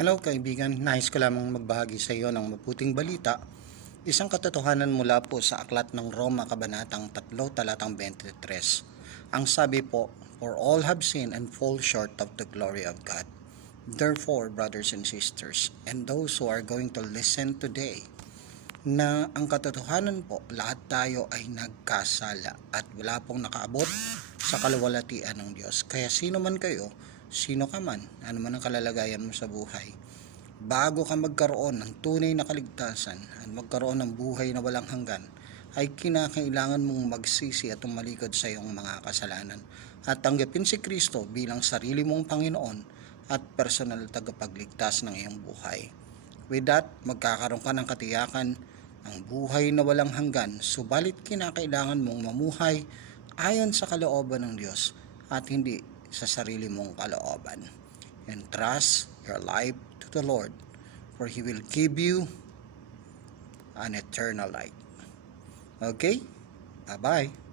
Hello kaibigan, nais ko lamang magbahagi sa iyo ng mabuting balita. Isang katotohanan mula po sa aklat ng Roma Kabanatang 3, talatang 23. Ang sabi po, "For all have sinned and fall short of the glory of God." Therefore, brothers and sisters, and those who are going to listen today, na ang katotohanan po, lahat tayo ay nagkasala at wala pong nakaabot sa kaluwalhatian ng Diyos. Kaya sino man kayo, sino ka man, ano man ang kalalagayan mo sa buhay, bago ka magkaroon ng tunay na kaligtasan at magkaroon ng buhay na walang hanggan, ay kinakailangan mong magsisi at tumalikod sa iyong mga kasalanan at tanggapin si Kristo bilang sarili mong Panginoon at personal tagapagligtas ng iyong buhay. With that, magkakaroon ka ng katiyakan ng buhay na walang hanggan, subalit kinakailangan mong mamuhay ayon sa kalooban ng Diyos at hindi sa sarili mong kalooban. And trust your life to the Lord, for He will give you an eternal life. Okay? Bye-bye.